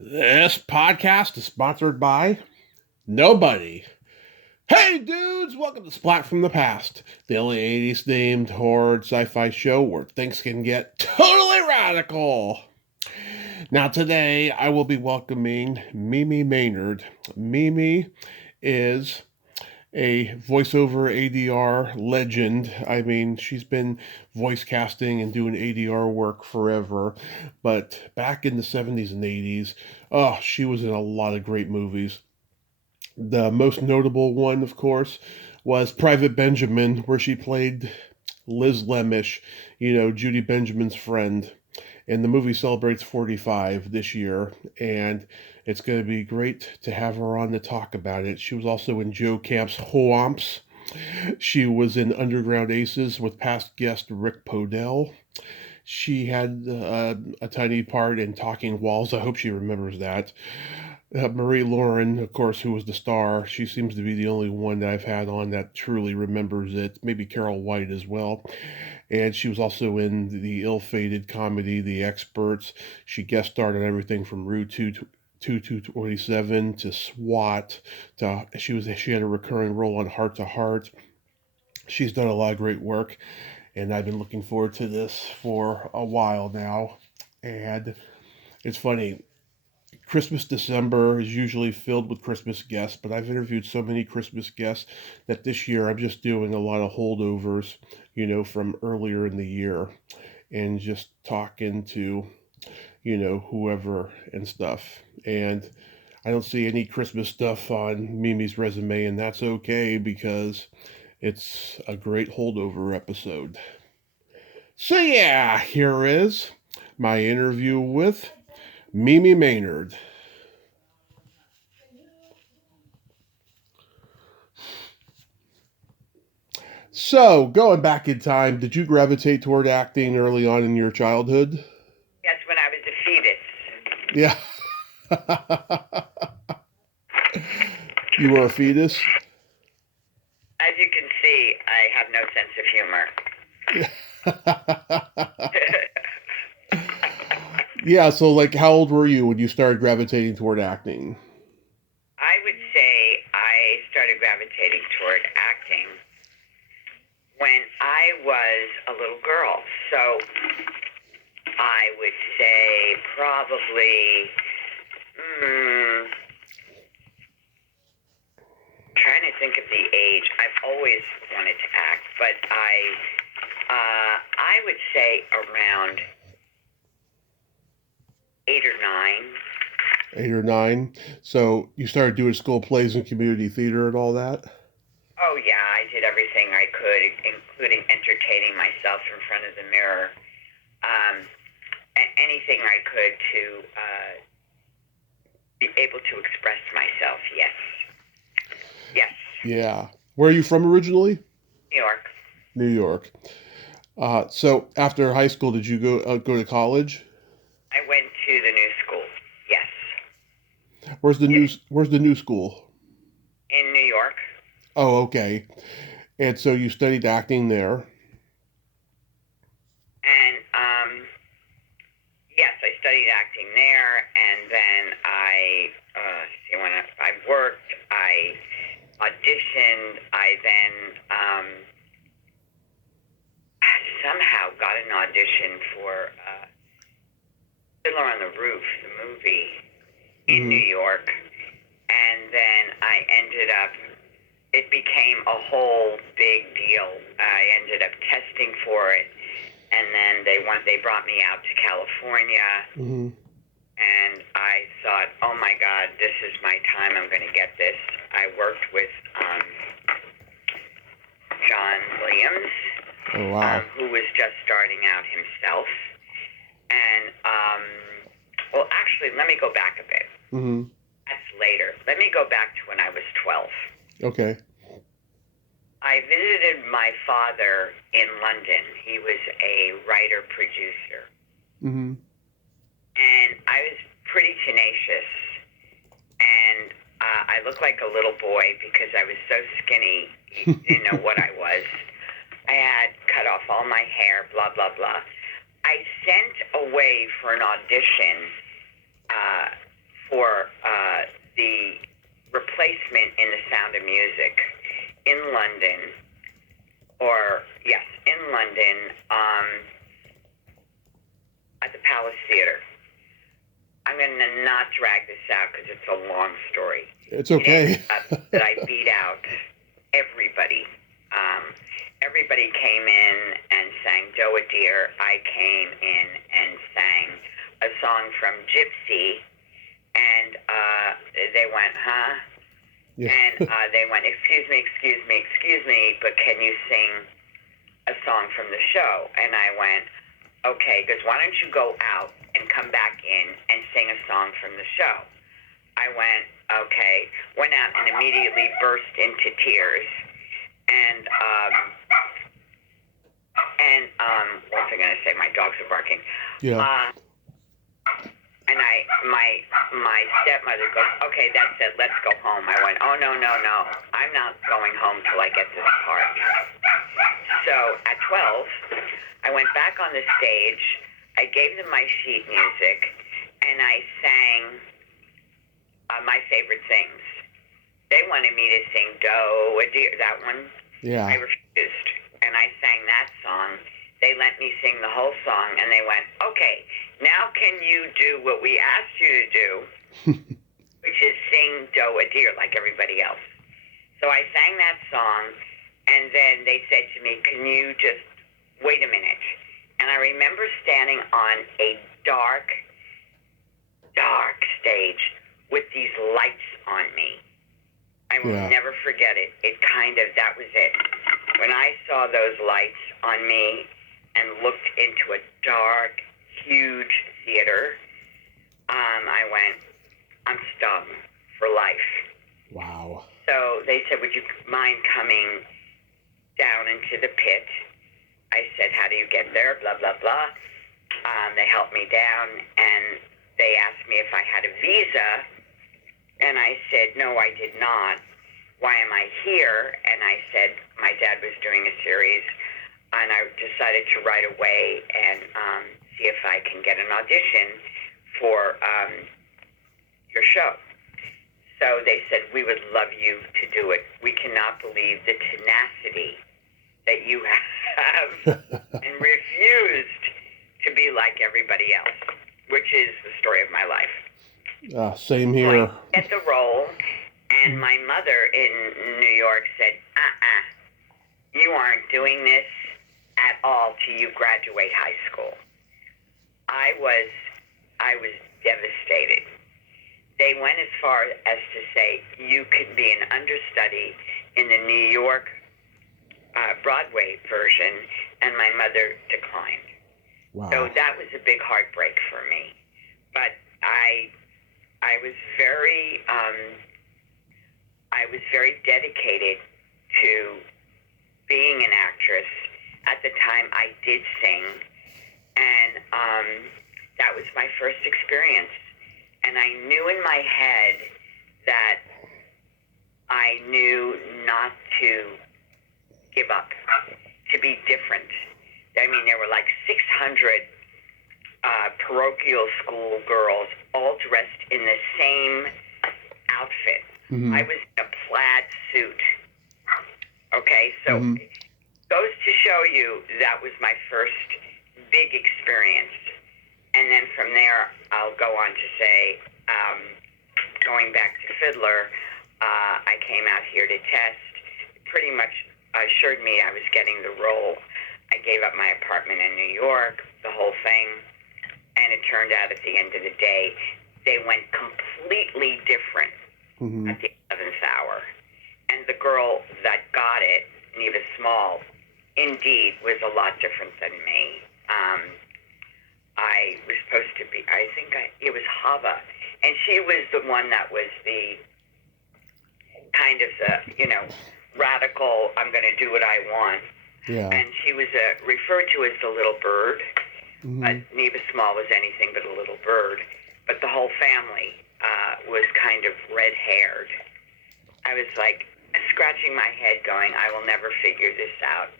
This podcast is sponsored by nobody. Hey dudes, welcome to Splat from the Past, the only 80s themed horror sci-fi show where things can get totally radical. Now today I will be welcoming Mimi Maynard. Mimi is a voiceover ADR legend. I mean, she's been voice casting and doing ADR work forever. But back in the 70s and 80s, oh, she was in a lot of great movies. The most notable one, of course, was Private Benjamin, where she played Liz Lemish, Judy Benjamin's friend. And the movie celebrates 45 this year, and it's going to be great to have her on to talk about it. She was also in Joe Camp's Hawmps. She was in Underground Aces with past guest Rick Podell. She had a tiny part in Talking Walls. I hope she remembers that. Marie Lauren, of course, who was the star, she seems to be the only one that I've had on that truly remembers it. Maybe Carol White as well. And she was also in the ill-fated comedy The Experts. She guest starred on everything from Route 227 to SWAT. She had a recurring role on Heart to Heart. She's done a lot of great work, and I've been looking forward to this for a while now. And it's funny, Christmas December is usually filled with Christmas guests, but I've interviewed so many Christmas guests that this year I'm just doing a lot of holdovers, from earlier in the year and just talking to, whoever and stuff. And I don't see any Christmas stuff on Mimi's resume, and that's okay because it's a great holdover episode. So, yeah, here is my interview with Mimi Maynard. So, going back in time, did you gravitate toward acting early on in your childhood? Yes, when I was a fetus. Yeah. You were a fetus? As you can see, I have no sense of humor. Yeah, so like how old were you when you started gravitating toward acting? I would say I started gravitating toward acting when I was a little girl. So I would say probably, trying to think of the age. I've always wanted to act, but I would say around 8 or 9. 8 or 9. So you started doing school plays and community theater and all that? Oh yeah, I did everything I could, including entertaining myself in front of the mirror. Anything I could to be able to express myself. Yes. Yes. Yeah. Where are you from originally? New York. New York. So after high school, did you go to college? I went to the new school. Yes. Where's the new school? In New York. Oh, okay. And so you studied acting there. And yes, I studied acting there, and then when I worked, I auditioned. I then somehow got an audition for Fiddler on the Roof, the movie, in New York, and then I ended up. It became a whole big deal. I ended up testing for it, and then they brought me out to California, and I thought, oh my God, this is my time. I'm going to get this. I worked with John Williams, who was just starting out himself, and well, actually, let me go back a bit. That's later. Let me go back to when I was 12. Okay. I visited my father in London. He was a writer-producer. And I was pretty tenacious. And I looked like a little boy because I was so skinny. He didn't know what I was. I had cut off all my hair, blah, blah, blah. I sent away for an audition for the replacement in The Sound of Music in London, in London, at the Palace Theatre. I'm going to not drag this out because it's a long story. It's okay. It ended up that I beat out everybody. Everybody came in and sang Doe a Deer. I came in and sang a song from Gypsy, and they went, huh? Yeah. And they went, excuse me, but can you sing a song from the show? And I went, okay, because why don't you go out and come back in and sing a song from the show? I went, okay, went out and immediately burst into tears. And what was I going to say? My dogs are barking. Yeah. And my stepmother goes, okay, that's it, let's go home. I went, oh, no, I'm not going home till I get this part. So at 12, I went back on the stage, I gave them my sheet music, and I sang my favorite things. They wanted me to sing Doe a Deer, that one. Yeah. I refused, and I sang that song. They let me sing the whole song, and they went, okay, now can you do what we asked you to do, which is sing Doe a Deer like everybody else. So I sang that song, and then they said to me, can you just wait a minute? And I remember standing on a dark stage with these lights on me. I will never forget it. That was it. When I saw those lights on me and looked into a dark, huge theater, I went, I'm stung for life. Wow. So they said, would you mind coming down into the pit? I said, how do you get there? Blah, blah, blah. They helped me down, and they asked me if I had a visa, and I said, no, I did not. Why am I here? And I said, my dad was doing a series, and I decided to right away and see if I can get an audition for your show. So they said, we would love you to do it. We cannot believe the tenacity that you have and refused to be like everybody else, which is the story of my life. Same here. So I get the role, and my mother in New York said, you aren't doing this at all till you graduate high school. I was devastated. They went as far as to say, you could be an understudy in the New York Broadway version, and my mother declined. Wow. So that was a big heartbreak for me. But I was very dedicated to being an actress. At the time, I did sing, and that was my first experience. And I knew in my head that I knew not to give up, to be different. I mean, there were like 600 parochial school girls all dressed in the same outfit. Mm-hmm. I was in a plaid suit. Okay, so goes to show you that was my first big experience. And then from there, I'll go on to say, going back to Fiddler, I came out here to test. Pretty much assured me I was getting the role. I gave up my apartment in New York, the whole thing. And it turned out at the end of the day, they went completely different at the 11th hour. And the girl that got it, Neva Small, indeed was a lot different than me. I was supposed to be, it was Hava. And she was the one that was the kind of radical, I'm going to do what I want. Yeah. And she was referred to as the little bird. But Neva Small was anything but a little bird. But the whole family was kind of red-haired. I was like scratching my head going, I will never figure this out.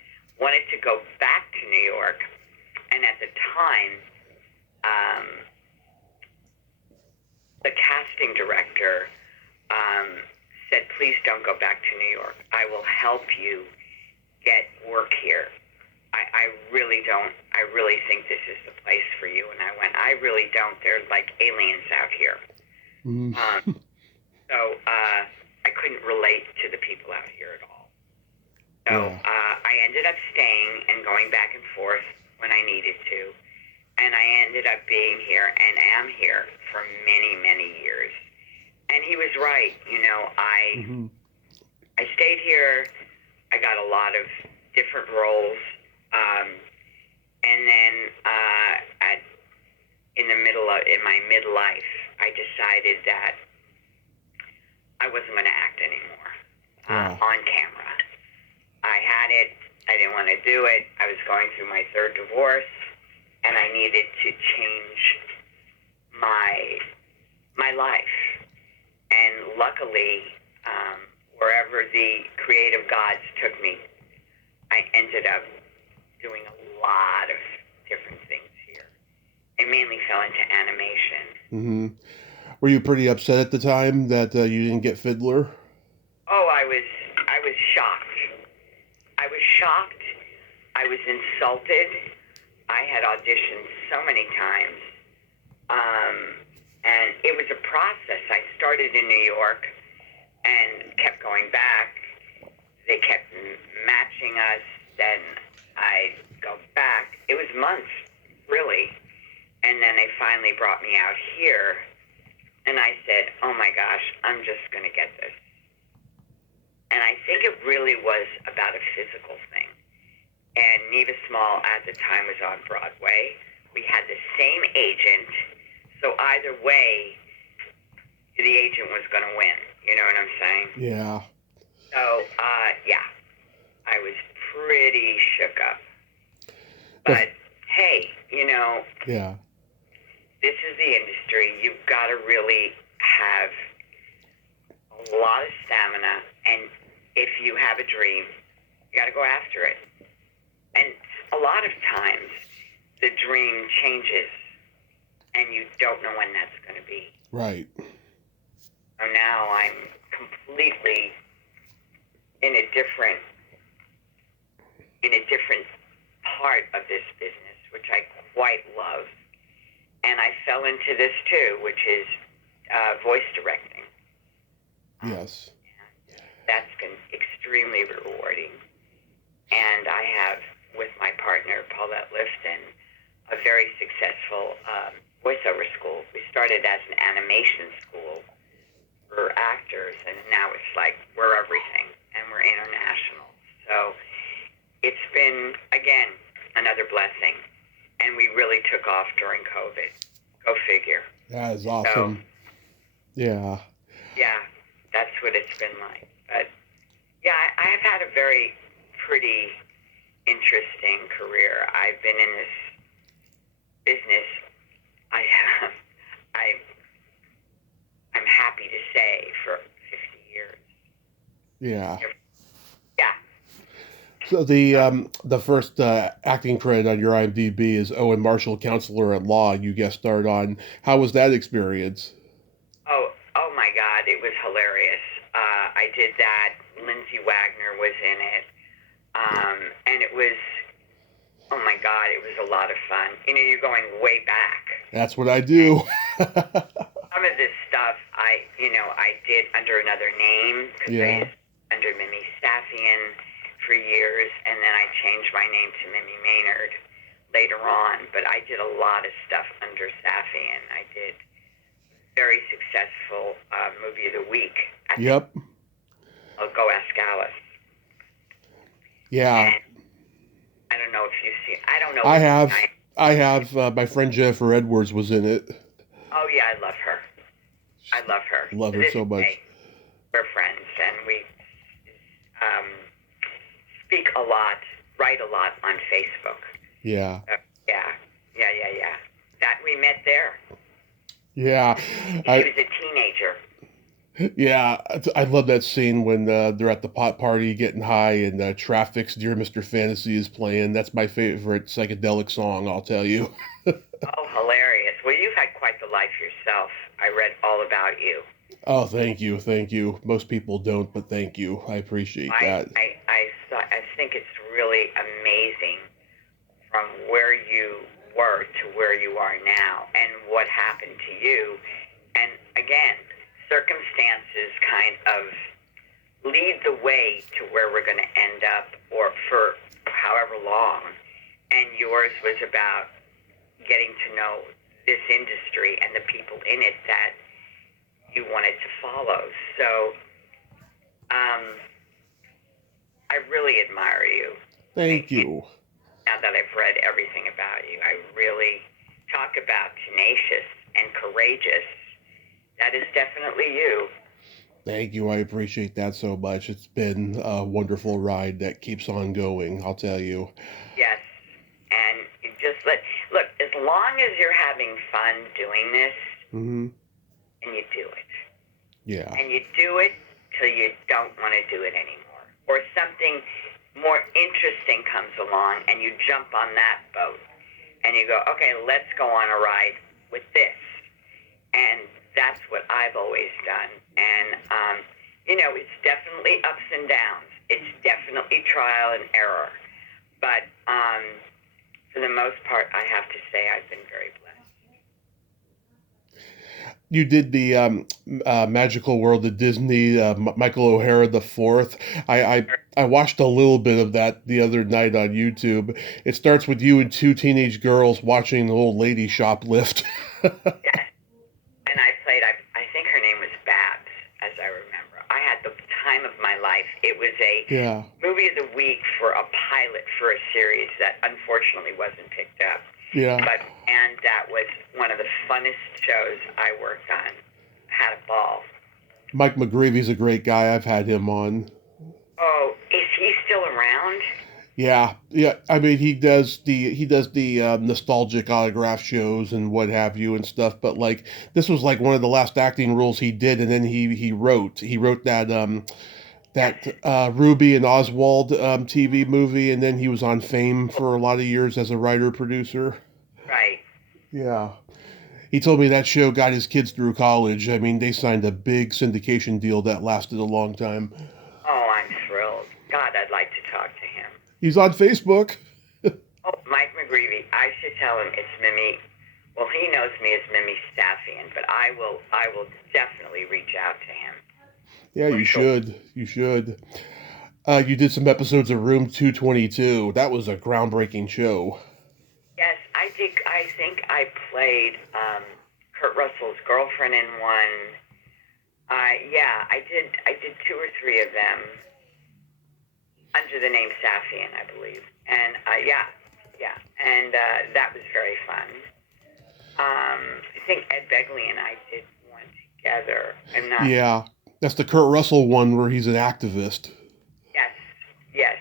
Wanted to go back to New York. And at the time, the cast casting director said, please don't go back to New York. I will help you get work here. I really don't. I really think this is the place for you. And I went, I really don't. They're like aliens out here. So I couldn't relate to the people out here at all. So I ended up staying and going back and forth when I needed to. And I ended up being here and am here for many, many years. And he was right. You know, I stayed here. I got a lot of different roles. And then in my midlife, I decided that I wasn't going to act anymore on camera. I had it. I didn't want to do it. I was going through my third divorce, and I needed to change my life. And luckily, wherever the creative gods took me, I ended up doing a lot of different things here. I mainly fell into animation. Mm-hmm. Were you pretty upset at the time that you didn't get Fiddler? Oh, I was shocked. I was shocked. I was insulted. I had auditioned so many times. And it was a process. I started in New York and kept going back. They kept matching us. Then I'd go back. It was months, really. And then they finally brought me out here. And I said, oh my gosh, I'm just going to get this. And I think it really was about a physical thing. And Neva Small at the time was on Broadway. We had the same agent. So either way, the agent was going to win. You know what I'm saying? Yeah. So, I was pretty shook up. But, hey, you know, this is the industry. You've got to really have a lot of stamina. And if you have a dream, you got to go after it. And a lot of times, the dream changes, and you don't know when that's going to be. Right. So now I'm completely in a different part of this business, which I quite love. And I fell into this too, which is voice directing. Yes. That's been extremely rewarding. And I have, with my partner, Paulette Lifton, a very successful voiceover school. We started as an animation school for actors, and now it's like we're everything, and we're international. So it's been, again, another blessing. And we really took off during COVID. Go figure. That is awesome. So, yeah, that's what it's been like. But, yeah, I have had a very pretty interesting career. I've been in this business. I'm happy to say for 50 years. Yeah. Yeah. So the first acting credit on your IMDb is Owen Marshall, Counselor at Law. You guest starred on. How was that experience? Oh my God, it was hilarious. I did that. Lindsay Wagner was in it, and it was. Oh my God, it was a lot of fun. You know, you're going way back. That's what I do. Some of this stuff I did under another name because I was under Mimi Maynard for years, and then I changed my name to Mimi Maynard later on. But I did a lot of stuff under Safian. I did very successful movie of the week. Yep. I'll go ask Alice. Yeah. And I don't know if you've seen. I don't know. I have. My friend Jennifer Edwards was in it. Oh yeah, I love her. Love her so much. We're friends, and we speak a lot, write a lot on Facebook. Yeah. Yeah. That we met there. Yeah. He was a teenager. Yeah, I love that scene when they're at the pot party getting high and Traffic's Dear Mr. Fantasy is playing. That's my favorite psychedelic song, I'll tell you. Oh, hilarious. Well, you've had quite the the life yourself. I read all about you. Oh, thank you, thank you. Most people don't, but thank you. I appreciate that. I think it's really amazing from where you were to where you are now and what happened to you. And again, circumstances kind of lead the way to where we're going to end up, or for however long. And yours was about getting to know this industry and the people in it that you wanted to follow. So I really admire you. Thank you. Now that I've read everything about you, I really talk about tenacious and courageous. That is definitely you. Thank you. I appreciate that so much. It's been a wonderful ride that keeps on going, I'll tell you. Yes. And you just look, as long as you're having fun doing this, Mm-hmm. and you do it. Yeah. And you do it till you don't want to do it anymore. Or something more interesting comes along and you jump on that boat and you go, okay, let's go on a ride with this. And that's what I've always done. And, it's definitely ups and downs. It's definitely trial and error. But for the most part, I have to say I've been very blessed. You did the Magical World of Disney, Michael O'Hara the Fourth. I watched a little bit of that the other night on YouTube. It starts with you and two teenage girls watching the old lady shoplift. Yes. And I played, I think her name was Babs, as I remember. I had the time of my life. It was a movie of the week for a pilot for a series that unfortunately wasn't picked up. Yeah. And that was one of the funnest shows I worked on. Had a ball. Mike McGreevy's a great guy. I've had him on. Oh, is he still around? Yeah. I mean, he does the nostalgic autograph shows and what have you and stuff. But like, this was like one of the last acting roles he did, and then he wrote that Ruby and Oswald TV movie, and then he was on Fame for a lot of years as a writer producer. Right. Yeah. He told me that show got his kids through college. I mean, they signed a big syndication deal that lasted a long time. Oh, I'm thrilled. God, I'd like to talk to him. He's on Facebook. Oh, Mike McGreevy. I should tell him it's Mimi. Well, he knows me as Mimi Staffian, but I will definitely reach out to him. Yeah, you should. You should. You did some episodes of Room 222. That was a groundbreaking show. Yes, I did. I think I played Kurt Russell's girlfriend in one. I did 2 or 3 of them under the name Staffian, I believe. And and that was very fun. I think Ed Begley and I did one together. I'm not. Yeah, that's the Kurt Russell one where he's an activist. Yes.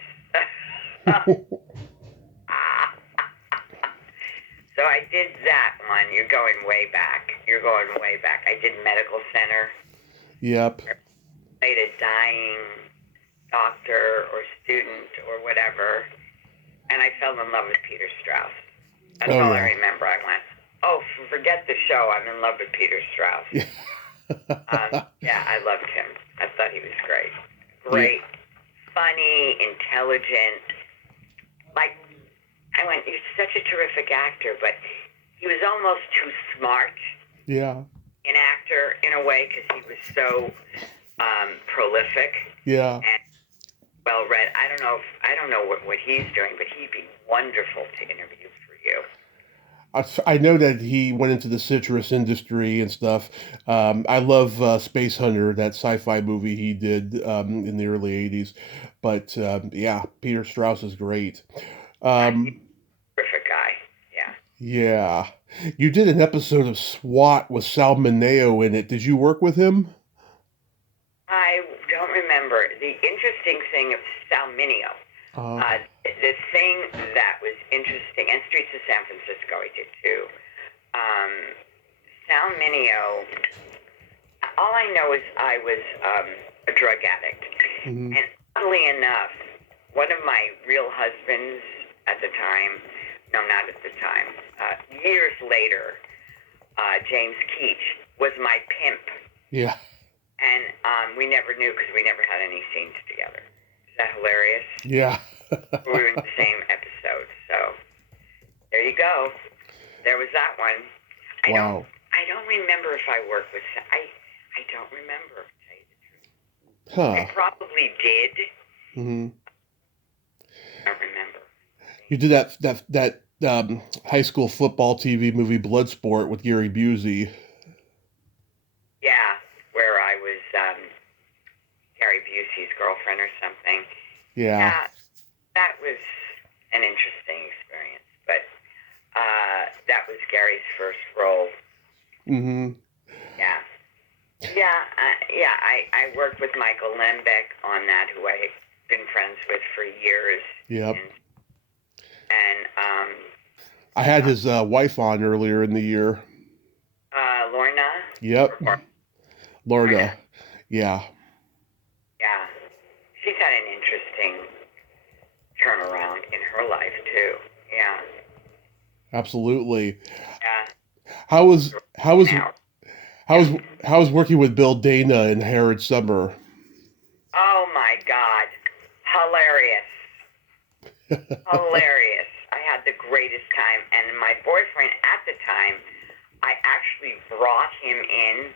So I did that one. You're going way back. I did Medical Center. Yep. I played a dying doctor or student or whatever, and I fell in love with Peter Strauss. That's all I remember. I went, oh, forget the show. I'm in love with Peter Strauss. I loved him. I thought he was great. Great, funny, intelligent. Like, I went, you're such a terrific actor, but he was almost too smart. Yeah. An actor in a way, because he was so prolific. Yeah. And well read. I don't know what he's doing, but he'd be wonderful to interview for you. I know that he went into the citrus industry and stuff. I love Space Hunter, that sci-fi movie he did in the early 80s. But Peter Strauss is great. Terrific guy, yeah. Yeah. You did an episode of SWAT with Sal Mineo in it. Did you work with him? I don't remember. The interesting thing of Sal Mineo, the thing that was interesting, and Streets of San Francisco I did too. Sal Mineo, all I know is I was a drug addict. Mm-hmm. And oddly enough, one of my real husbands at the time, no, not at the time, years later, James Keach, was my pimp. Yeah. And we never knew because we never had any scenes together. Is that hilarious? Yeah. We were in the same episode. So there you go. There was that one. Wow. I don't remember if I worked with. I don't remember. To tell you the truth. Huh. I probably did. Mm-hmm. I don't remember. You did that high school football TV movie Bloodsport with Gary Busey. Yeah, where I was Gary Busey's girlfriend or something. Yeah. That was an interesting experience, but that was Gary's first role. Mm-hmm. Yeah. I worked with Michael Lembeck on that, who I've been friends with for years. Yep. And I had his wife on earlier in the year. Lorna. Yep. Lorna. Yeah. Yeah. She's had an interesting turnaround in her life too. Yeah. Absolutely. Yeah. How was working with Bill Dana and Harrad Summer? Oh my God. Hilarious. Hilarious. I had the greatest time. And my boyfriend at the time, I actually brought him in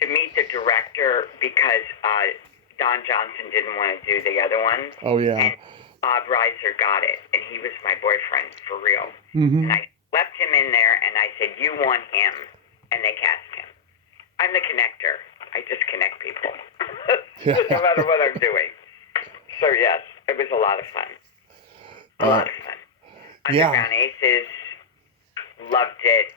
to meet the director because Don Johnson didn't want to do the other one. Oh, yeah. And Bob Reiser got it. And he was my boyfriend for real. Mm-hmm. And I left him in there and I said, you want him. And they cast him. I'm the connector. I just connect people. No matter what I'm doing. So yes, it was a lot of fun. A lot of fun. Underground Aces, loved it.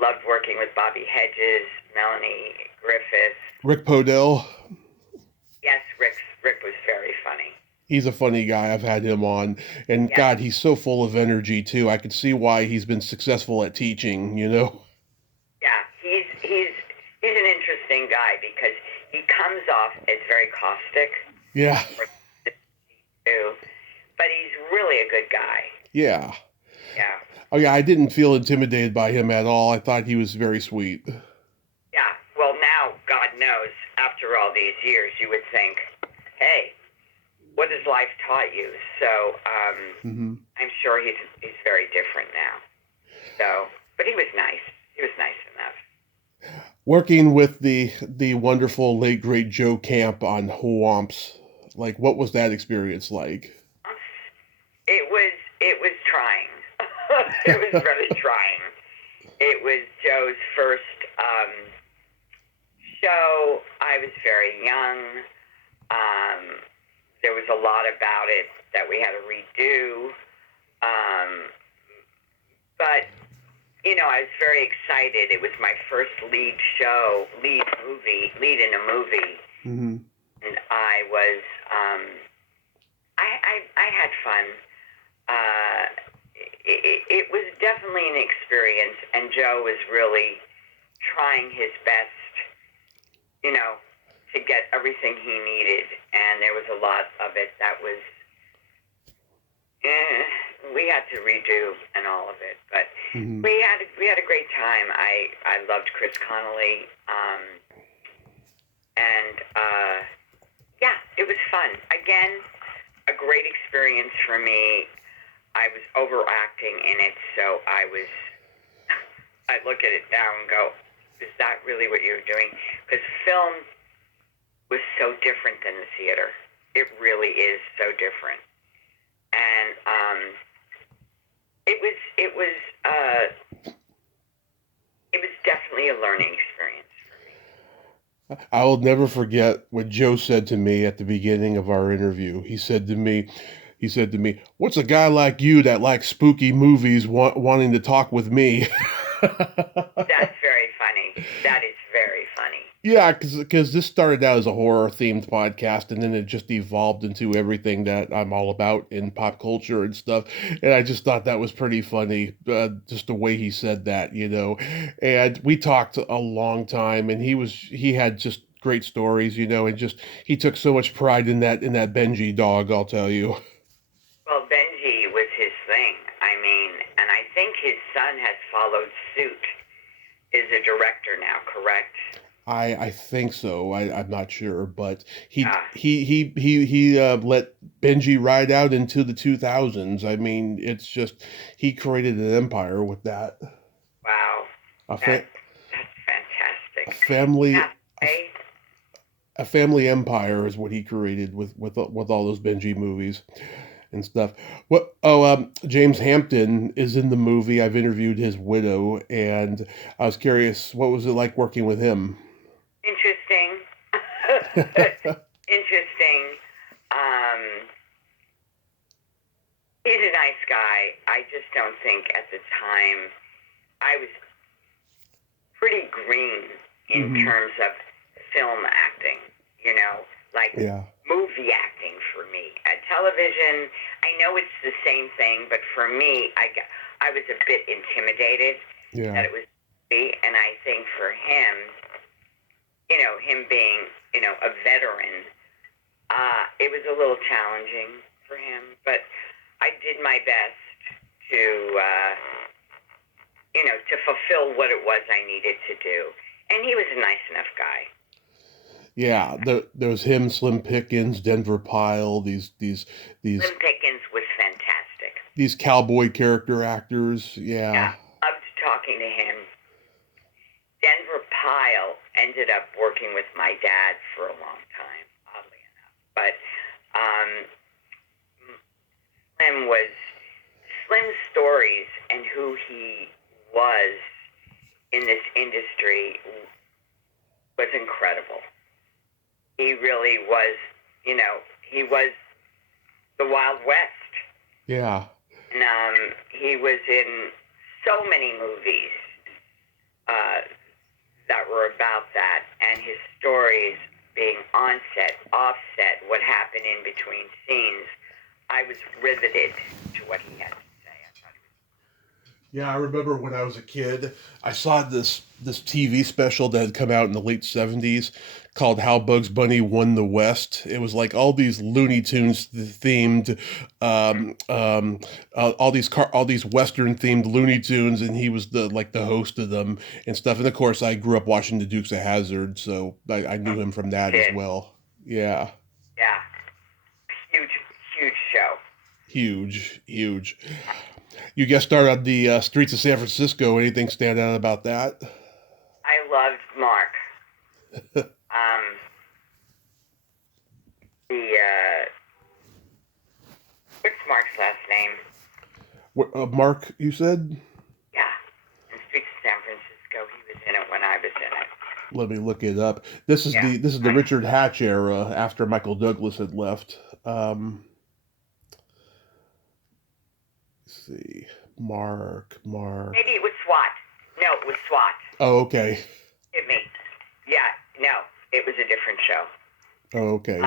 Loved working with Bobby Hedges, Melanie Griffith. Rick Podell. Yes, Rick was very funny. He's a funny guy. I've had him on. And yes. God, he's so full of energy too. I can see why he's been successful at teaching, you know? Yeah, he's an interesting guy because he comes off as very caustic. Yeah. But he's really a good guy. Yeah. Yeah. Oh, yeah, I didn't feel intimidated by him at all. I thought he was very sweet. Yeah. Well, now, God knows, after all these years, you would think, hey, what has life taught you? So I'm sure he's very different now. So, but he was nice. He was nice enough. Working with the wonderful late great Joe Camp on Hawmps, like what was that experience like? It was trying. It was very trying. It was Joe's first show. I was very young. There was a lot about it that we had to redo. But you know, I was very excited. It was my first lead in a movie. Mm-hmm. And I was, I had fun. It was definitely an experience, and Joe was really trying his best, you know, to get everything he needed. And there was a lot of it that was, we had to redo and all of it, but we had a great time. I loved Chris Connolly, and yeah, it was fun. Again, a great experience for me. I was overacting in it, so I look at it now and go, is that really what you're doing? Because film was so different than the theater. It really is so different. And it was definitely a learning experience for me. I will never forget what Joe said to me at the beginning of our interview. He said to me, "What's a guy like you that likes spooky movies wanting to talk with me?" That's very funny. That is very funny. Yeah, because this started out as a horror-themed podcast, and then it just evolved into everything that I'm all about in pop culture and stuff. And I just thought that was pretty funny, just the way he said that, you know. And we talked a long time, and he had just great stories, you know, and just he took so much pride in that Benji dog, I'll tell you. Well, Benji was his thing. I mean, and I think his son has followed suit. correct? I think so. I'm not sure, but Yeah. he let Benji ride out into the 2000s. I mean, it's just he created an empire with that. Wow. A That's fa- fantastic. a family Now, hey, a family empire is what he created with all those Benji movies and stuff. What? Oh, James Hampton is in the movie. I've interviewed his widow, and I was curious, what was it like working with him? interesting. Interesting. Um, he's a nice guy. I just don't think at the time I was pretty green in Hmm. terms of film acting, like Yeah, movie acting for me. At television, I know it's the same thing, but for me, I was a bit intimidated that yeah, it was me, and I think for him, him being, a veteran, it was a little challenging for him, but I did my best to, to fulfill what it was I needed to do. And he was a nice enough guy. yeah. There was him, Slim Pickens, Denver Pyle. These Slim Pickens was fantastic. these cowboy character actors. Yeah, Yeah. loved talking to him. Denver Pyle ended up working with my dad for a long time, oddly enough. But um, Slim's stories and who he was in this industry was incredible. He really was, he was the Wild West. Yeah. And he was in so many movies that were about that, and his stories being on set, off set, what happened in between scenes. I was riveted to what he had to say. I thought it Yeah, I remember when I was a kid, I saw this TV special that had come out in the late 70s called How Bugs Bunny Won the West. It was like all these Looney Tunes themed all these Western themed Looney Tunes, and he was the host of them and stuff. And of course, I grew up watching the Dukes of Hazzard, so I knew him from that as did. well. Yeah. Yeah, huge, huge show. Huge, huge. You guest starred on the streets of San Francisco. Anything stand out about that? I loved Mark. Um, what's Mark's last name? Mark, you said? Yeah, in Streets of San Francisco. He was in it when I was in it. Let me look it up. This is the I, Richard Hatch era after Michael Douglas had left. Let's see. Mark. maybe it was SWAT. No, it was SWAT. Oh, okay. Hit me. Yeah, no, it was a different show. Oh, okay.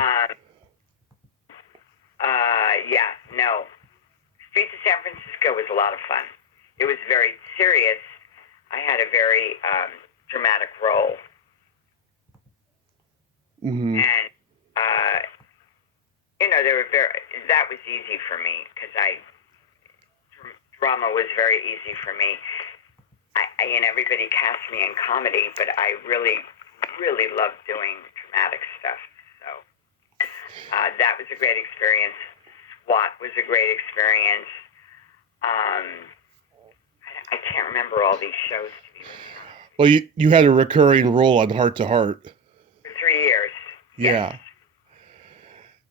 Yeah, no. Streets of San Francisco was a lot of fun. It was very serious. I had a very dramatic role. Mm-hmm. And, that was easy for me because drama was very easy for me. Everybody cast me in comedy, but I really, really loved doing dramatic stuff. So that was a great experience. SWAT was a great experience. I can't remember all these shows to be honest. Well, you had a recurring role on Heart to Heart. For 3 years. Yeah. Yes.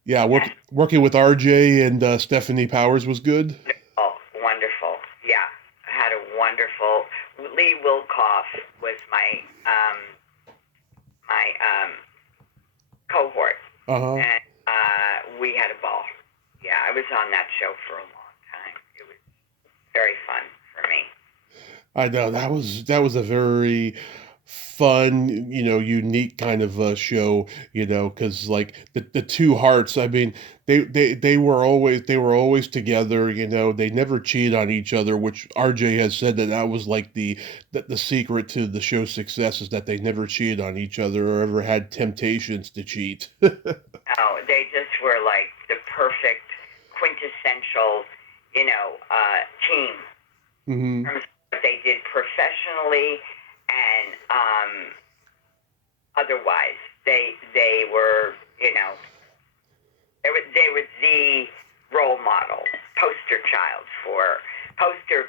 Yeah, Yes. working with RJ and Stephanie Powers was good. Oh, wonderful. Yeah. I had a wonderful... Lee Wilkoff was my cohort. Uh-huh. And we had a ball. Yeah, I was on that show for a long time. It was very fun for me. I know that was a very fun, unique kind of show, because like the two hearts. I mean, they were always together. They never cheated on each other, which RJ has said that was like the secret to the show's success is that they never cheated on each other or ever had temptations to cheat. No, they just were like the perfect, quintessential, team. Hmm. In terms of what they did professionally and otherwise. They were, you know, they were the role model, poster child for poster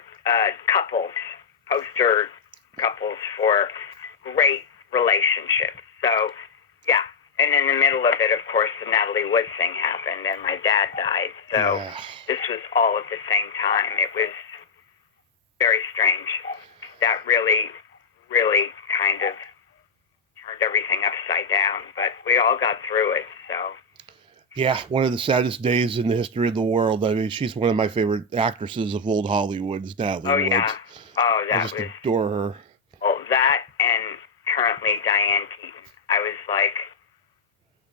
couples for great relationships. So, yeah. And in the middle of it, of course, the Natalie Wood thing happened, and my dad died. So this was all at the same time. It was very strange. That really, really kind of turned everything upside down. But we all got through it, so. Yeah, one of the saddest days in the history of the world. I mean, she's one of my favorite actresses of old Hollywood, is Natalie Wood. Yeah. Oh, I that just was... adore her. Oh, that and currently Diane Keaton. I was like...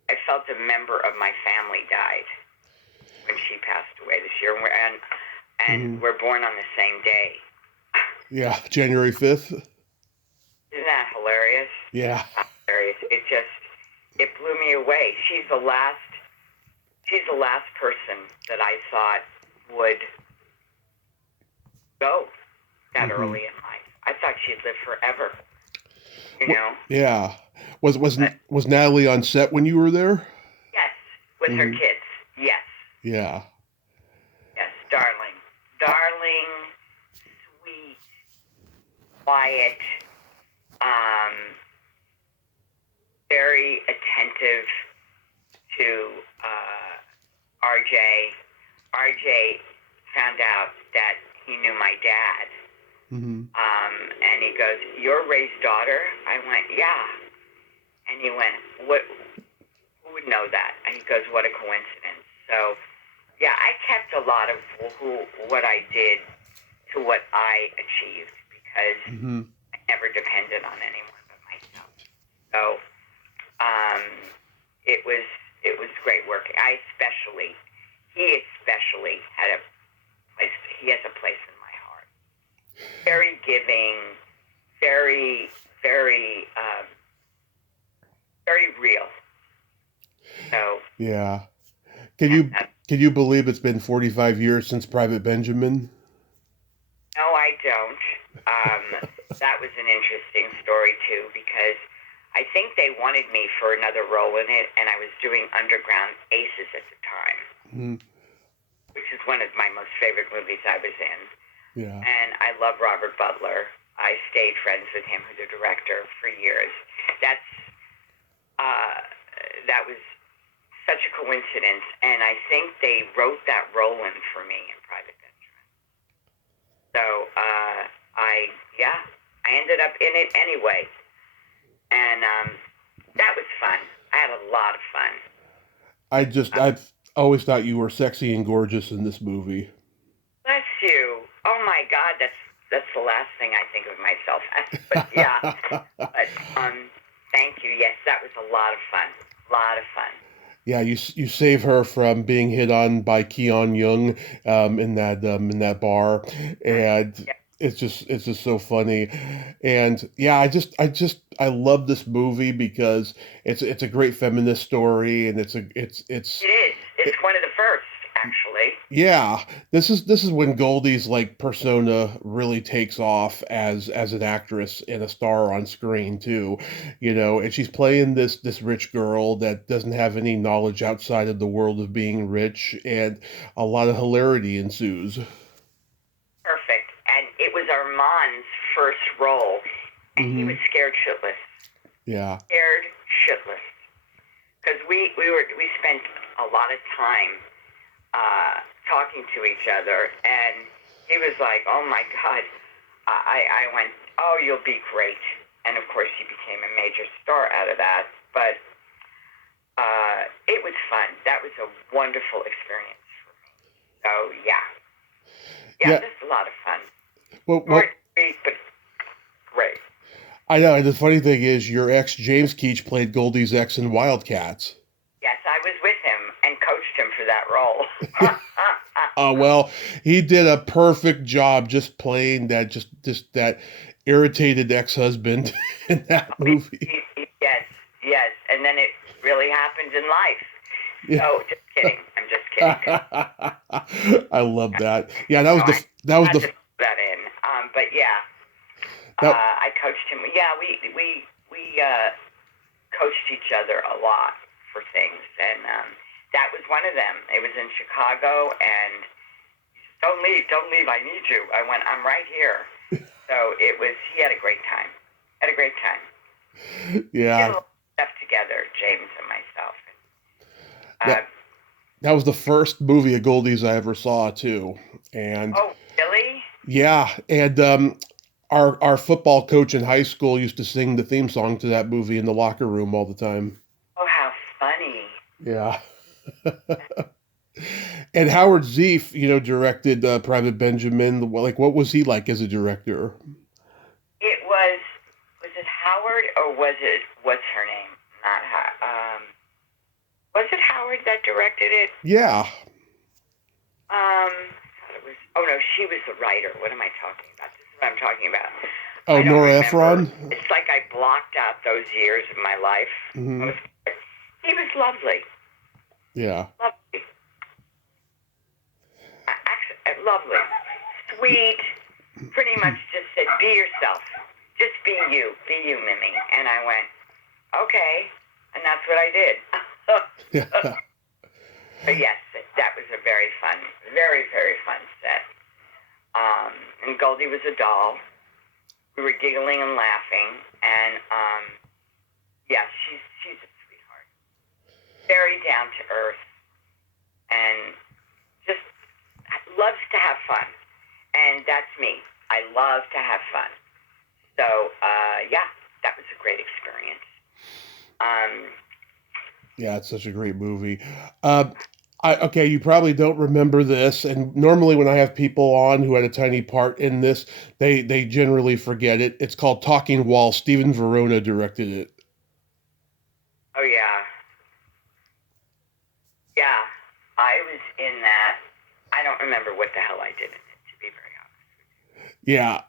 I felt a member of my family died when she passed away this year. And we're born on the same day. Yeah, January 5th. Isn't that hilarious? Yeah. Hilarious. It blew me away. She's the last person that I thought would go that early in life. I thought she'd live forever. You know? Yeah. Was Natalie on set when you were there? Yes, with her kids. Yes. Yeah. Yes, darling, sweet, quiet, very attentive to RJ. RJ found out that he knew my dad. And he goes, "You're Ray's daughter?" I went, "Yeah." And he went, "What? Who would know that?" And he goes, "What a coincidence." So, yeah, I kept a lot of what I did to what I achieved because I never depended on anyone but myself. So, it was great work. He especially had a place. He has a place in my heart. Very giving, very, very, very real. So yeah. Can you believe it's been 45 years since Private Benjamin? No, I don't. That was an interesting story too because I think they wanted me for another role in it, and I was doing Underground Aces at the time, which is one of my most favorite movies I was in. Yeah. And I love Robert Butler. I stayed friends with him, who's a director, for years. That was such a coincidence, and I think they wrote that role in for me in Private Benjamin. So I ended up in it anyway, and that was fun. I had a lot of fun. I've always thought you were sexy and gorgeous in this movie. Bless you. Oh my God, that's the last thing I think of myself as. But yeah, but thank you. Yes, that was a lot of fun. A lot of fun. Yeah, you save her from being hit on by Keon Young in that bar, and it's just so funny, and yeah, I love this movie because it's a great feminist story, and it's It is. It's one of the first, actually. yeah, this is when Goldie's like persona really takes off as an actress and a star on screen too, and she's playing this rich girl that doesn't have any knowledge outside of the world of being rich, and a lot of hilarity ensues. Perfect. And it was Armand's first role, and he was scared shitless. Yeah. Scared shitless. Because we spent a lot of time talking to each other, and he was like, "Oh my God." I went, "Oh, you'll be great." And of course he became a major star out of that, but it was fun. That was a wonderful experience for me. So yeah, just a lot of fun. Well, Great, but great. I know, and the funny thing is your ex James Keach played Goldie's ex in Wildcats. Yes, I was with him and coached him for that role. Well, he did a perfect job just playing that just that irritated ex-husband in that movie. Yes, and then it really happened in life. Yeah. No, just kidding. I'm just kidding. I love that. Yeah, that was the to put that in. But yeah, I coached him. Yeah, we coached each other a lot for things, and that was one of them. It was in Chicago, and don't leave, I need you. I went, I'm right here. So he had a great time. Yeah. We did a lot of stuff together, James and myself. That was the first movie of Goldie's I ever saw too. And Oh, really? yeah, and our football coach in high school used to sing the theme song to that movie in the locker room all the time. Oh, how funny. Yeah. And Howard Zieff, directed Private Benjamin. Like, what was he like as a director? It was it Howard or what's her name? Not was it Howard that directed it? Yeah. Oh no, she was the writer. What am I talking about? This is what I'm talking about. Oh, Nora Ephron? It's like I blocked out those years of my life. Mm-hmm. He was lovely. Yeah. Lovely. Actually, lovely. Sweet. Pretty much just said, be yourself. Just be you. Be you, Mimi. And I went, okay. And that's what I did. Yeah. But yes, that was a very fun, very, very fun set. And Goldie was a doll. We were giggling and laughing. And, yeah, she's a sweetheart. Very down to earth. And just loves to have fun. And that's me. I love to have fun. So, yeah, that was a great experience. Yeah, it's such a great movie. Okay, you probably don't remember this, and normally when I have people on who had a tiny part in this, they generally forget it. It's called Talking Wall. Steven Verona directed it. Oh, yeah. Yeah, I was in that. I don't remember what the hell I did in it, to be very honest. Yeah.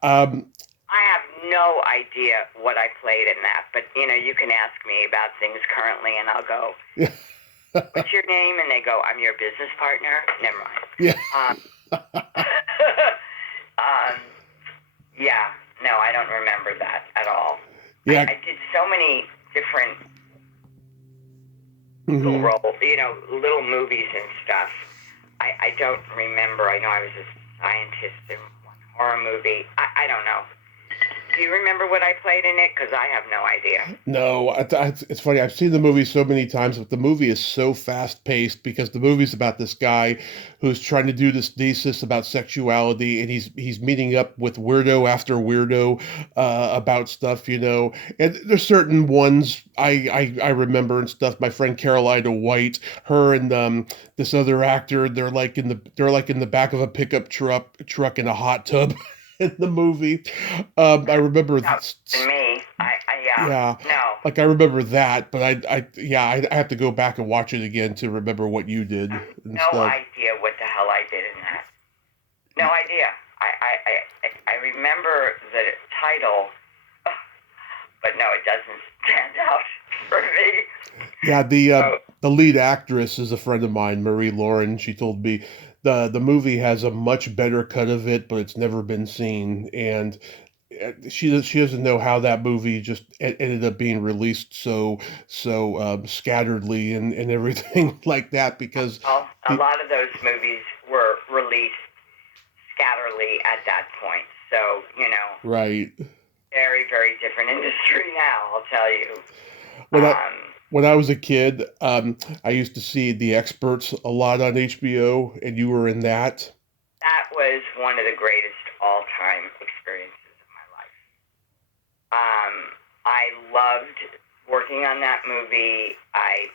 I have no idea what I played in that, but, you can ask me about things currently, and I'll go, what's your name? And they go, I'm your business partner. Never mind. Yeah. Yeah, no, I don't remember that at all. Yeah. I did so many different Mm-hmm. little roles, little movies and stuff. I don't remember. I know I was a scientist in one horror movie. I don't know. Do you remember what I played in it? Because I have no idea. No, it's funny. I've seen the movie so many times, but the movie is so fast-paced because the movie's about this guy who's trying to do this thesis about sexuality, and he's meeting up with weirdo after weirdo about stuff, And there's certain ones I remember and stuff. My friend Carolina White, her and this other actor, they're like in the back of a pickup truck in a hot tub. In the movie, I remember. Me, yeah. No. Like I remember that, but I have to go back and watch it again to remember what you did. No idea what the hell I did in that. No idea. I remember the title, but no, it doesn't stand out for me. Yeah, the lead actress is a friend of mine, Marie Lauren. She told me the movie has a much better cut of it, but it's never been seen, and she doesn't know how that movie just ended up being released so scatteredly and everything like that because a lot of those movies were released scatterly at that point. So right. Very, very different industry now, I'll tell you. When I was a kid, I used to see The Experts a lot on HBO, and you were in that. That was one of the greatest all-time experiences of my life. I loved working on that movie. I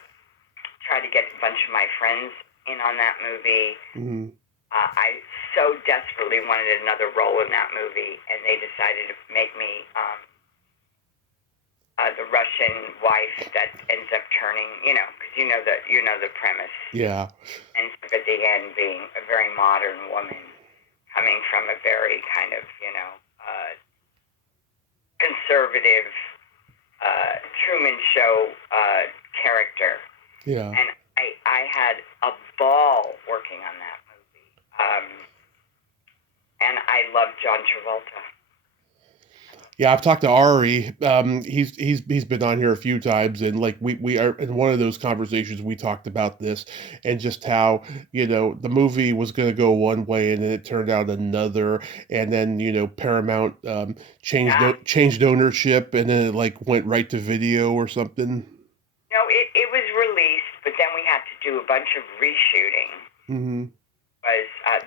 tried to get a bunch of my friends in on that movie. Mm-hmm. I so desperately wanted another role in that movie, and they decided to make me the Russian wife that ends up turning, because you know the premise. Yeah. And at the end, being a very modern woman, coming from a very kind of, conservative Truman Show character. Yeah. And I had a ball working on that movie. And I loved John Travolta. Yeah, I've talked to Ari. He's been on here a few times, and like we are in one of those conversations we talked about this, and just how the movie was going to go one way, and then it turned out another, and then Paramount Yeah. changed ownership, and then it like went right to video or something. No, it was released, but then we had to do a bunch of reshooting. Mm-hmm.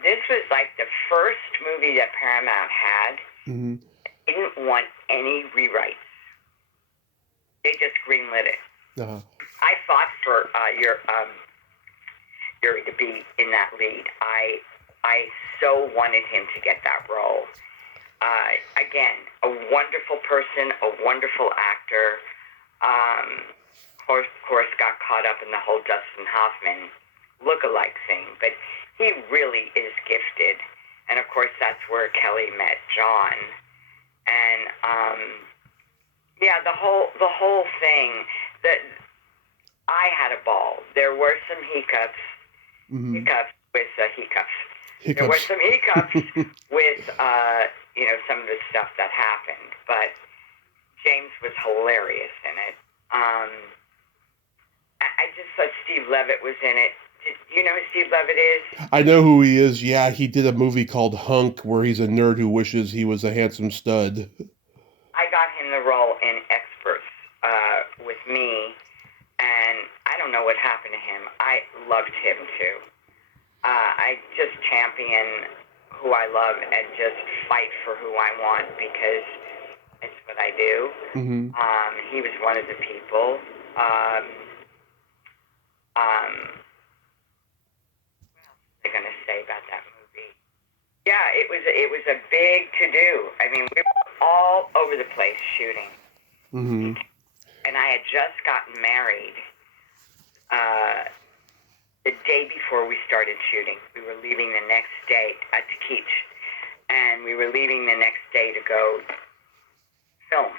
This was like the first movie that Paramount had. Mm-hmm. Didn't want any rewrites. They just greenlit it. Uh-huh. I fought for Yuri to be in that lead. I so wanted him to get that role. Again, a wonderful person, a wonderful actor. Of course, got caught up in the whole Dustin Hoffman look-alike thing, but he really is gifted. And of course, that's where Kelly met John. And yeah, the whole thing. That I had a ball. There were some hiccups. Mm-hmm. There were some hiccups with some of the stuff that happened, but James was hilarious in it. I just thought Steve Levitt was in it. Do you know who Steve Levitt is? I know who he is. Yeah, he did a movie called Hunk where he's a nerd who wishes he was a handsome stud. I got him the role in Experts with me, and I don't know what happened to him. I loved him too. I just champion who I love and just fight for who I want because it's what I do. Mm-hmm. He was one of the people. What else was I going to say about that movie? Yeah, it was a big to-do. I mean, we were all over the place shooting. Mm-hmm. And I had just gotten married the day before we started shooting. We were leaving the next day to Keach. And we were leaving the next day to go film.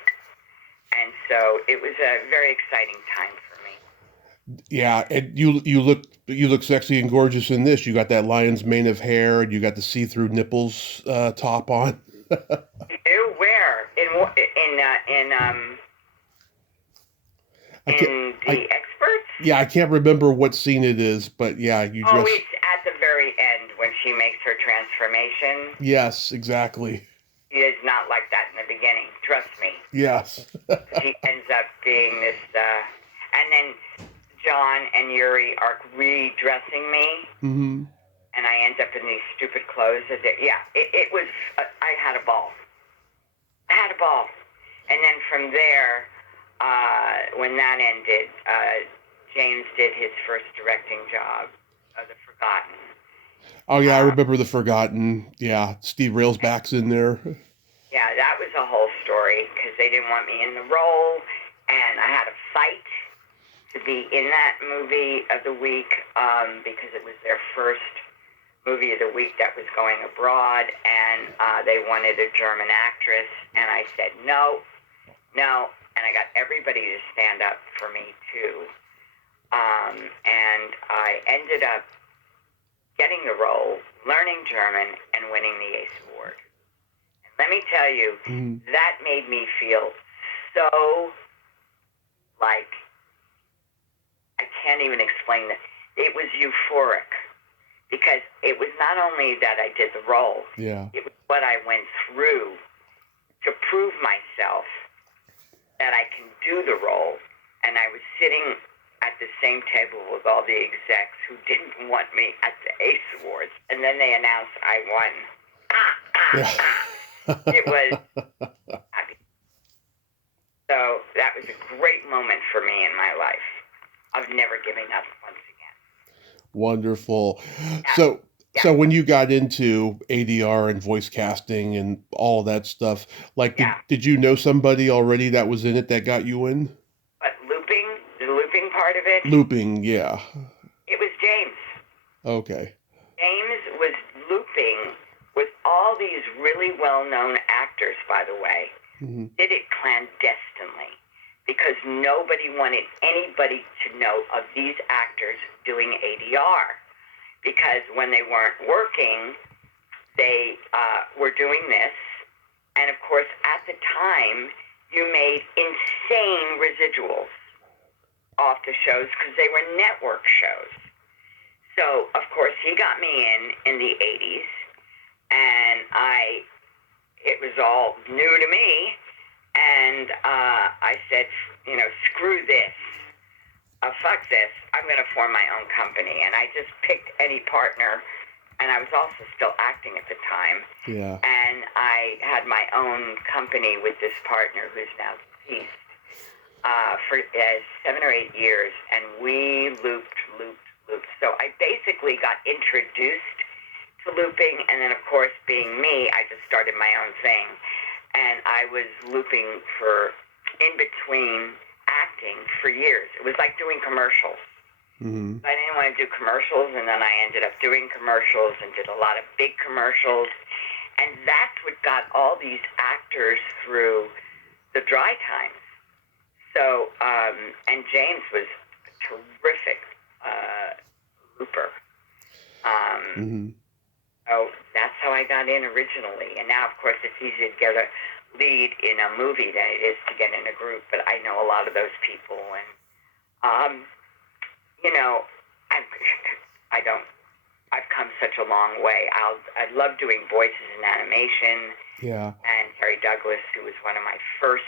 And so it was a very exciting time for me. Yeah, and you look sexy and gorgeous in this. You got that lion's mane of hair, and you got the see-through nipples top on. You where in the Experts? Yeah, I can't remember what scene it is, but yeah, you dress. Oh, it's at the very end when she makes her transformation. Yes, exactly. She is not like that in the beginning. Trust me. Yes. She ends up being this, and then John and Yuri are redressing me, Mm-hmm. and I end up in these stupid clothes. It was. I had a ball. And then from there, when that ended, James did his first directing job, The Forgotten. Oh yeah, I remember The Forgotten. Yeah, Steve Railsback's in there. Yeah, that was a whole story because they didn't want me in the role, and I had a fight to be in that movie of the week because it was their first movie of the week that was going abroad, and they wanted a German actress, and I said no, and I got everybody to stand up for me too, and I ended up getting the role, learning German, and winning the ACE Award. And let me tell you, that made me feel so like, I can't even explain it. It was euphoric because it was not only that I did the role, it was what I went through to prove myself that I can do the role. And I was sitting at the same table with all the execs who didn't want me at the ACE Awards. And then they announced I won. It was happy. So that was a great moment for me in my life of never giving up once again. Wonderful. Yeah. So when you got into ADR and voice casting and all that stuff, like did you know somebody already that was in it that got you in? But the looping part of it? Looping, yeah. It was James. Okay. James was looping with all these really well-known actors, by the way. Mm-hmm. Did it clandestinely because nobody wanted anybody to know of these actors doing ADR. Because when they weren't working, they were doing this, And of course, at the time, you made insane residuals off the shows because they were network shows. So, of course, he got me in the 80s, and it was all new to me, and I said, screw this. Fuck this. I'm going to form my own company. And I just picked any partner, and I was also still acting at the time. Yeah. And I had my own company with this partner who's now deceased for 7 or 8 years, and we looped. So I basically got introduced to looping, and then, of course, being me, I just started my own thing. And I was looping in between acting for years. It was like doing commercials. Mm-hmm. I didn't want to do commercials, and then I ended up doing commercials and did a lot of big commercials. And that's what got all these actors through the dry times. So, and James was a terrific looper. Mm-hmm. So that's how I got in originally. And now, of course, it's easier to get a lead in a movie than it is to get in a group. But I know a lot of those people, and I've come such a long way. I love doing voices in animation. Yeah. And Terry Douglas, who was one of my first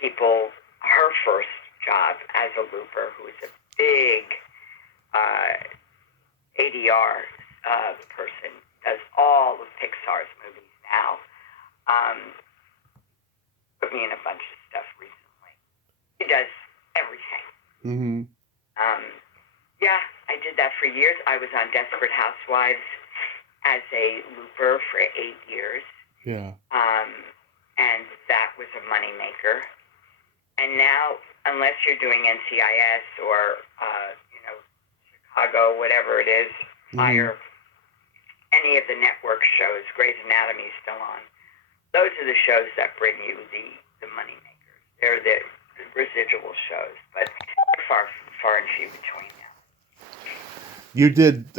people, her first job as a looper, who was a big ADR person, does all of Pixar's movies now. Put me in a bunch of stuff recently. He does everything. Mm-hmm. Yeah, I did that for years. I was on Desperate Housewives as a looper for 8 years. Yeah. And that was a moneymaker. And now, unless you're doing NCIS or, Chicago, whatever it is, Fire, any of the network shows, Grey's Anatomy is still on. Those are the shows that bring you the moneymakers. They're the residual shows, but far and few between now. You did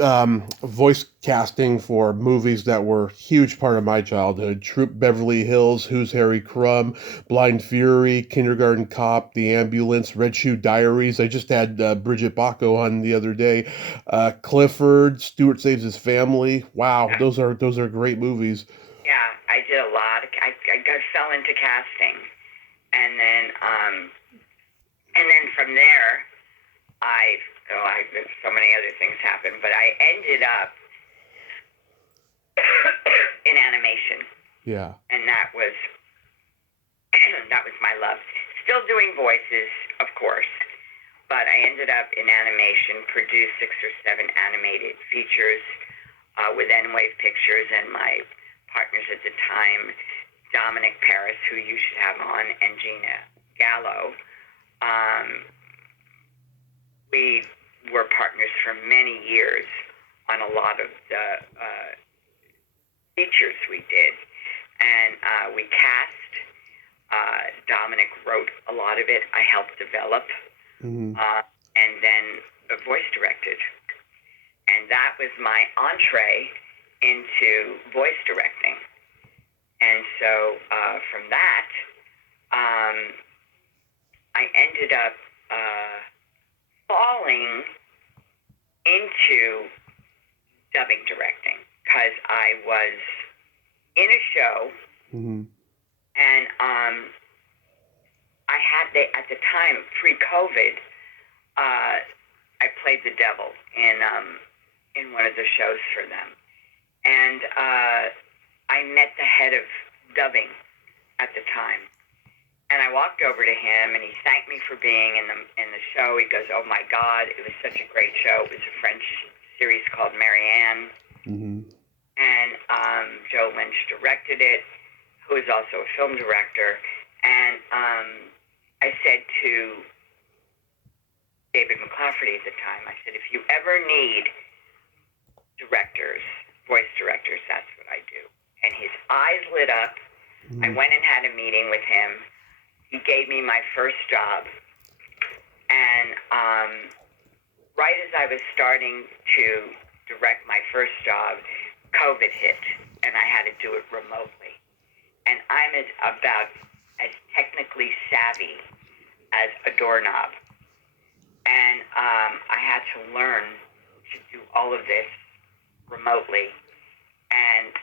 voice casting for movies that were a huge part of my childhood. Troop Beverly Hills, Who's Harry Crumb, Blind Fury, Kindergarten Cop, The Ambulance, Red Shoe Diaries. I just had Bridget Bacco on the other day. Clifford, Stuart Saves His Family. Wow, those are great movies. Yeah, I did a lot. I fell into casting, and then from there, so many other things happened, but I ended up in animation. Yeah. And that was my love. Still doing voices, of course, but I ended up in animation, produced 6 or 7 animated features with N-Wave Pictures, and my partners at the time, Dominic Paris, who you should have on, and Gina Gallo. We were partners for many years on a lot of the features we did. And we cast. Dominic wrote a lot of it. I helped develop. Mm-hmm. And then voice directed. And that was my entree into voice directing. And so from that, I ended up falling into dubbing directing because I was in a show, and I had at the time, pre-COVID, I played the devil in one of the shows for them, and I met the head of dubbing at the time. And I walked over to him, and he thanked me for being in the show. He goes, "Oh my God, it was such a great show. It was a French series called Marianne." And Joe Lynch directed it, who is also a film director. And I said to David McClafferty at the time, I said, "If you ever need directors, voice directors, that's what I do." And his eyes lit up. I went and had a meeting with him. He gave me my first job, and right as I was starting to direct my first job, COVID hit, and I had to do it remotely. and I'm about as technically savvy as a doorknob. And I had to learn to do all of this remotely. And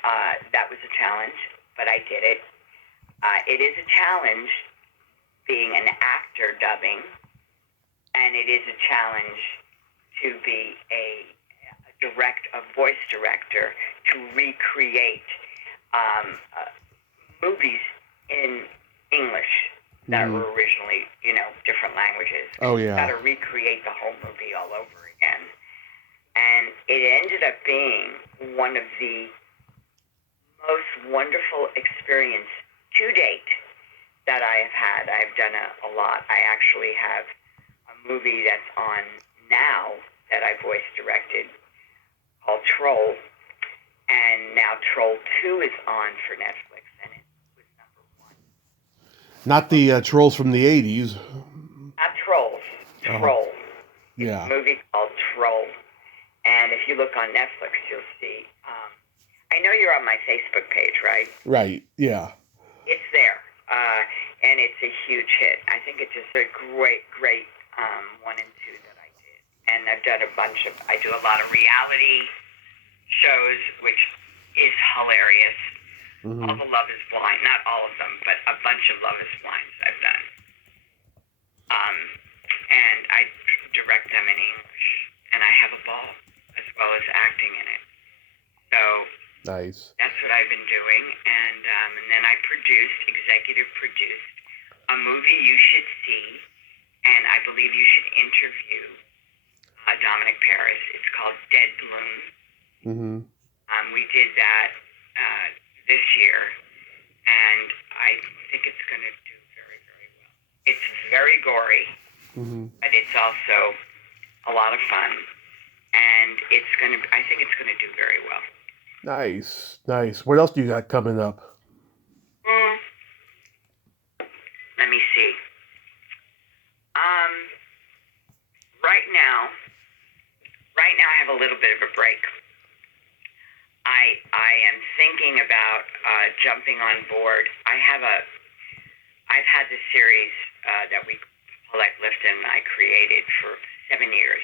that was a challenge, but I did it. It is a challenge being an actor dubbing, and it is a challenge to be a voice director, to recreate movies in English that were originally, different languages. Oh, yeah. Got to recreate the whole movie all over again. And it ended up being one of the most wonderful experience to date that I have had. I've done a lot. I actually have a movie that's on now that I voice directed called Troll, and now Troll 2 is on for Netflix, and it was #1. Not the trolls from the 80s. Not Trolls, Troll. Yeah. It's a movie called Troll, and if you look on Netflix, you'll see. I know you're on my Facebook page, right? Right, yeah. It's there, and it's a huge hit. I think it's just a great 1 and 2 that I did. And I've done I do a lot of reality shows, which is hilarious. Mm-hmm. All the Love is Blind, not all of them, but a bunch of Love is Blinds I've done. And I direct them in English, and I have a ball as well as acting in it. So nice. That's what I've been doing, and then I executive produced a movie you should see, and I believe you should interview Dominic Paris. It's called Dead Bloom. Mm-hmm. We did that this year, and I think it's going to do very, very well. It's very gory, but it's also a lot of fun, and I think it's going to do very well. Nice. What else do you got coming up? Let me see. Right now I have a little bit of a break. I am thinking about jumping on board. I've had this series that Paulette Lifton and I created for 7 years.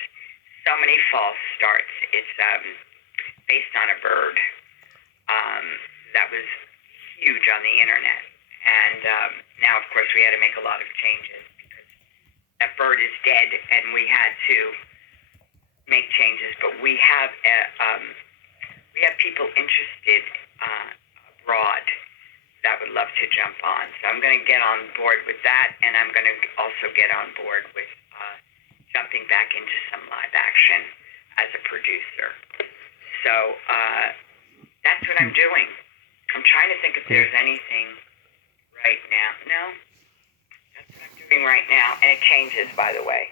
So many false starts. It's based on a bird that was huge on the internet. And now, of course, we had to make a lot of changes because that bird is dead, and we had to make changes. But we have people interested abroad that would love to jump on. So I'm going to get on board with that, and I'm going to also get on board with jumping back into some live action as a producer. So that's what I'm doing. I'm trying to think if there's anything right now. No, that's what I'm doing right now, and it changes, by the way.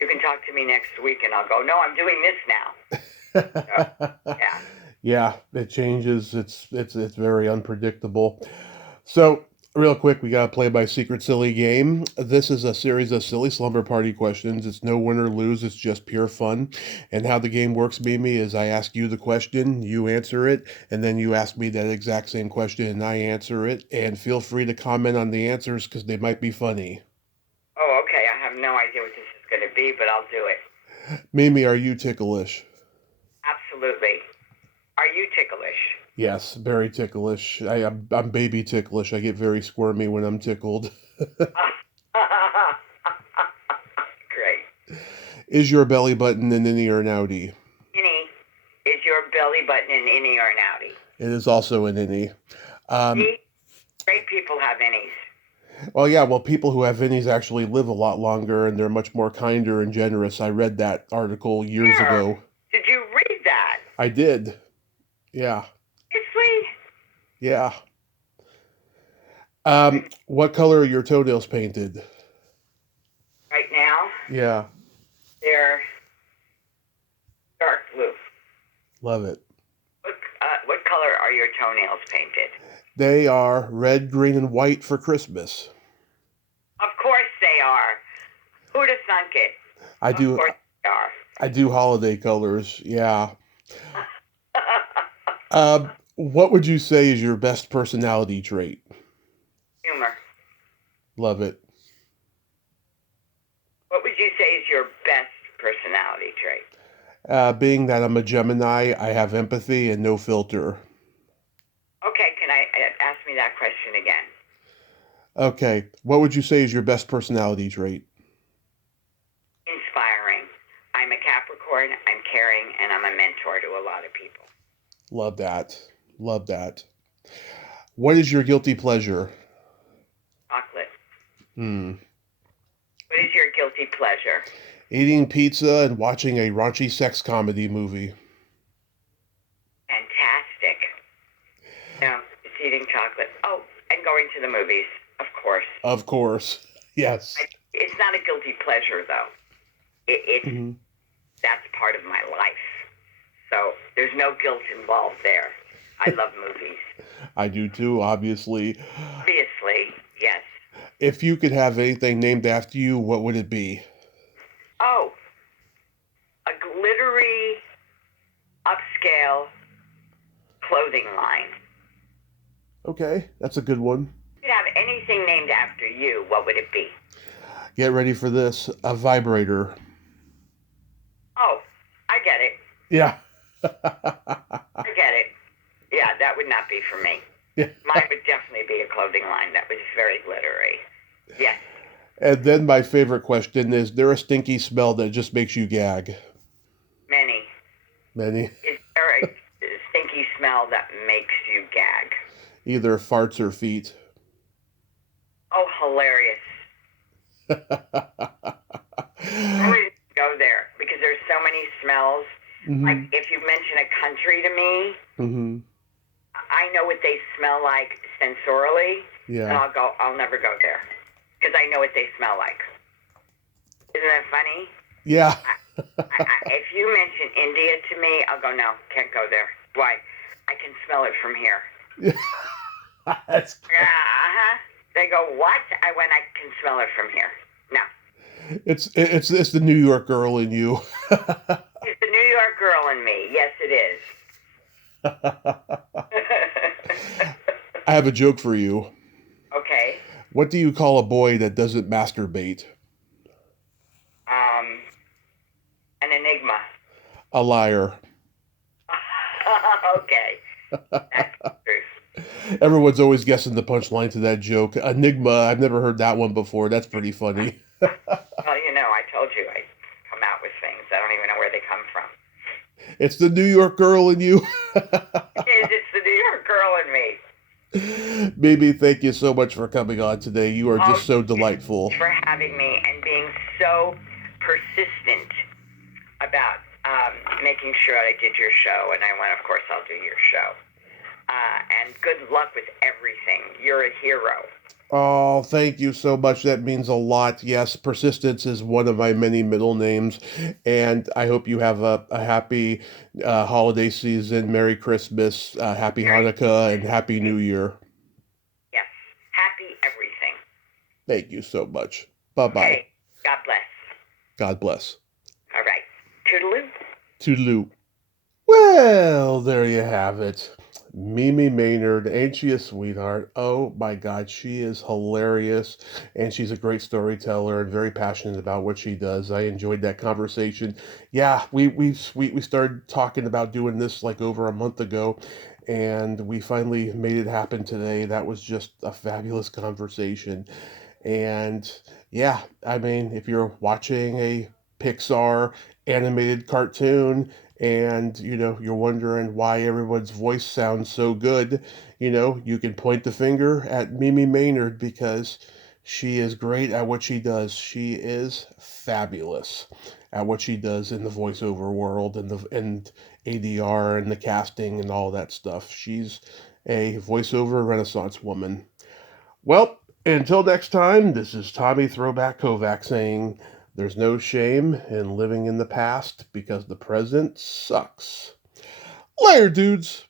You can talk to me next week, and I'll go, no, I'm doing this now. So, yeah. Yeah, it changes. It's very unpredictable. So, real quick, we got to play by secret silly game. This is a series of silly slumber party questions. It's no win or lose. It's just pure fun. And how the game works, Mimi, is I ask you the question, you answer it, and then you ask me that exact same question, and I answer it. And feel free to comment on the answers because they might be funny. Oh, okay. I have no idea what this is going to be, but I'll do it. Mimi, are you ticklish? Absolutely. Are you ticklish? Yes, very ticklish. I'm baby ticklish. I get very squirmy when I'm tickled. Great. Is your belly button an innie or an outie? Innie. Is your belly button an innie or an outie? It is also an innie. See? Great people have innies. Well, people who have innies actually live a lot longer, and they're much more kinder and generous. I read that article years ago. Did you read that? I did. Yeah. Seriously? Yeah. What color are your toenails painted? Right now? Yeah. They're dark blue. Love it. What color are your toenails painted? They are red, green, and white for Christmas. Of course they are. Who'd have thunk it? I do. Of course they are. I do holiday colors. Yeah. What would you say is your best personality trait? Love it. What would you say is your best personality trait? Being that I'm a Gemini, I have empathy and no filter. Okay, can I ask me that question again? Okay, what would you say is your best personality trait? Inspiring. I'm a Capricorn, I'm caring, and I'm a mentor to a lot of people. Love that. Love that. What is your guilty pleasure? Chocolate. Hmm. What is your guilty pleasure? Eating pizza and watching a raunchy sex comedy movie. Fantastic. No, it's eating chocolate. Oh, and going to the movies, of course. Of course. Yes. It's not a guilty pleasure, though. It's Mhm. That's part of my life. So there's no guilt involved there. I love movies. I do too, obviously. Obviously, yes. If you could have anything named after you, what would it be? Oh, a glittery, upscale clothing line. Okay, that's a good one. If you could have anything named after you, what would it be? Get ready for this. A vibrator. Oh, I get it. Yeah. I get it. Yeah, that would not be for me. Yeah. Mine would definitely be a clothing line that was very glittery. Yes. And then my favorite question is there a stinky smell that just makes you gag? Many. Many. Is there a stinky smell that makes you gag? Either farts or feet. Oh, hilarious. Always go there because there's so many smells. Mm-hmm. Like if you mention a country to me, Mm-hmm. I know what they smell like sensorily, and Yeah. I'll never go there because I know what they smell like. Isn't that funny? Yeah. If you mention India to me, I'll go, no, can't go there. Why? I can smell it from here. That's Uh-huh. They go, what? I went, I can smell it from here. No. it's the New York girl in you. It's the New York girl in me. Yes, it is. I have a joke for you. Okay. What do you call a boy that doesn't masturbate? An enigma. A liar. Okay. That's the truth. Everyone's always guessing the punchline to that joke. Enigma, I've never heard that one before. That's pretty funny. Well, I told you I come out with things. I don't even know where they come from. It's the New York girl in you. It's the New York girl in me. Mimi, thank you so much for coming on today. You are just so delightful. For having me and being so persistent about making sure I did your show. And I went, of course, I'll do your show. And good luck with everything. You're a hero. Oh, thank you so much. That means a lot. Yes, persistence is one of my many middle names. And I hope you have a happy holiday season. Merry Christmas, Happy Hanukkah, and Happy New Year. Yes. Happy everything. Thank you so much. Bye-bye. Hey, God bless. God bless. All right. Toodaloo. Toodaloo. Well, there you have it. Mimi Maynard, ain't she a sweetheart? Oh my God, she is hilarious, and she's a great storyteller and very passionate about what she does. I enjoyed that conversation. Yeah, we started talking about doing this like over a month ago, and we finally made it happen today. That was just a fabulous conversation. And yeah, I mean, if you're watching a Pixar animated cartoon and you're wondering why everyone's voice sounds so good, you can point the finger at Mimi Maynard because she is great at what she does. She is fabulous at what she does in the voiceover world and ADR and the casting and all that stuff. She's a voiceover renaissance woman. Well, until next time, this is Tommy Throwback Kovac saying there's no shame in living in the past because the present sucks. Later, dudes.